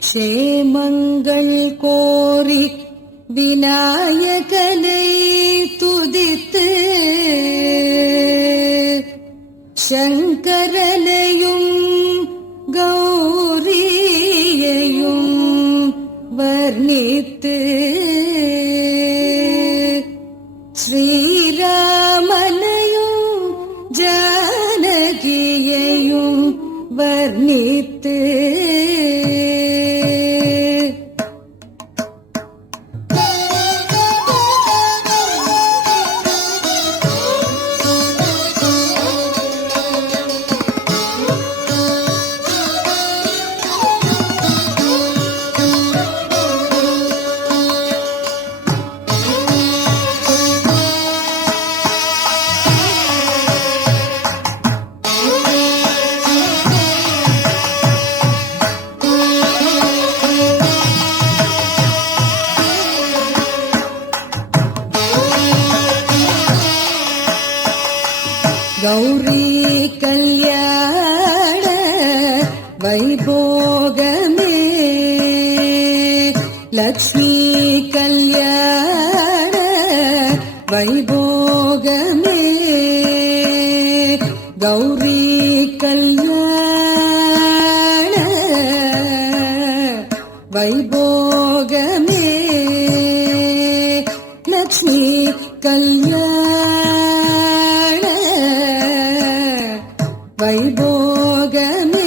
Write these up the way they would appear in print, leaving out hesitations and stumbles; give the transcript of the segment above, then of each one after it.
சேமங்கள் கோரி விநாயகனை துதித்து சங்கரனையும் கௌரியையும் வர்ணித்து ஸ்ரீராமனையும் ஜானகியையும் வர்ணித்து கௌரி கல்யாண வைபோகமே லக்ஷ்மி கல்யாண வைபோகமே கௌரி கல்யாண வைபோகமே லக்ஷ்மி கல்யாண வைபோகமே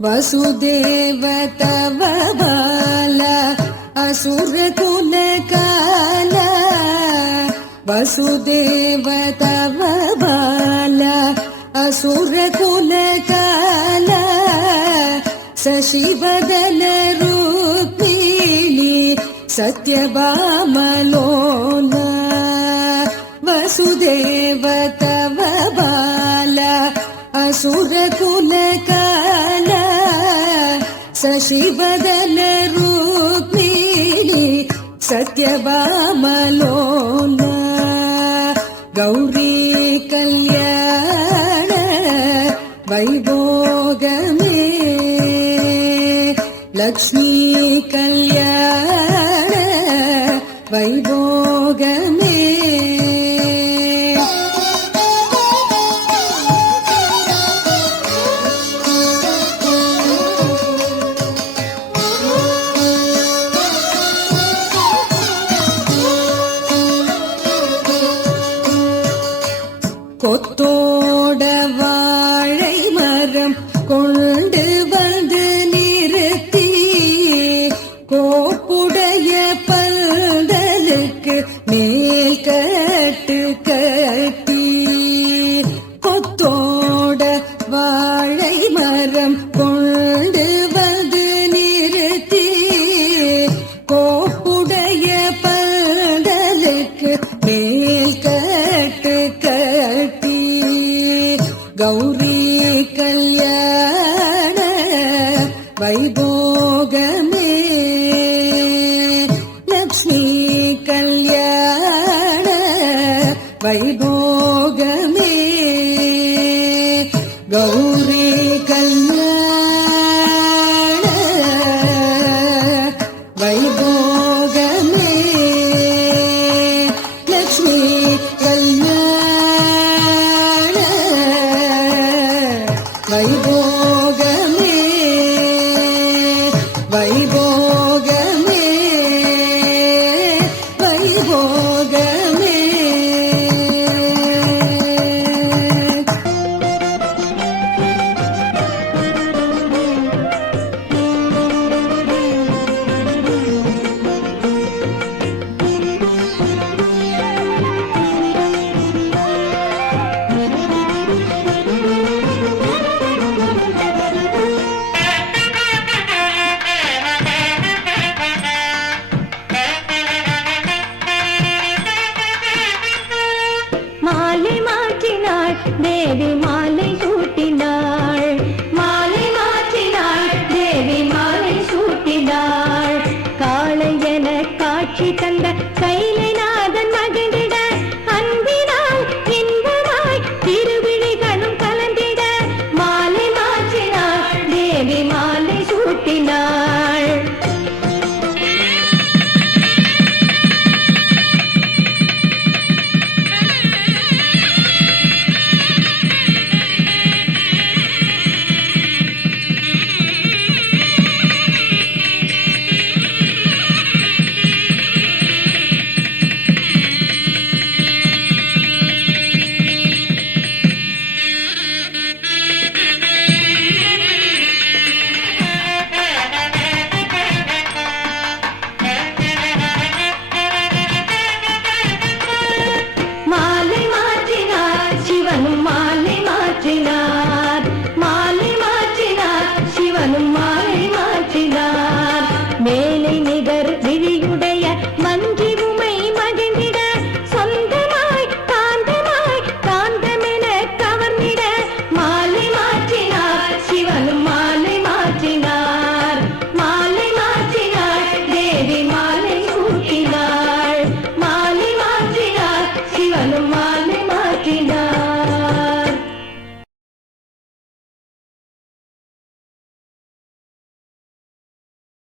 வசுதேவ தவ பால அசுர குல கால வசுதேவ தவ பால அசுர குல கால சசிவதன ரூபிணி சத்யபாமலோல வசுதேவ தவ பால அசுர குல கால சசிவதன ரூபிணி சத்யபாமலோல கௌரி கல்யாண வைபோகமே லக்ஷ்மி கல்யாண வைபோகமே கொத்தோட வாழை மரம் கொண்டு வந்து நிறுத்தி கோப்புடைய பந்தலுக்கு மேல் கட்டு கட்டி கொத்தோட வாழை மரம் கொண்டு வந்து நிறுத்தி கோப்புடைய பந்தலுக்கு மேல் கட்டு கட்டி கௌரி கல்யாண வைபோ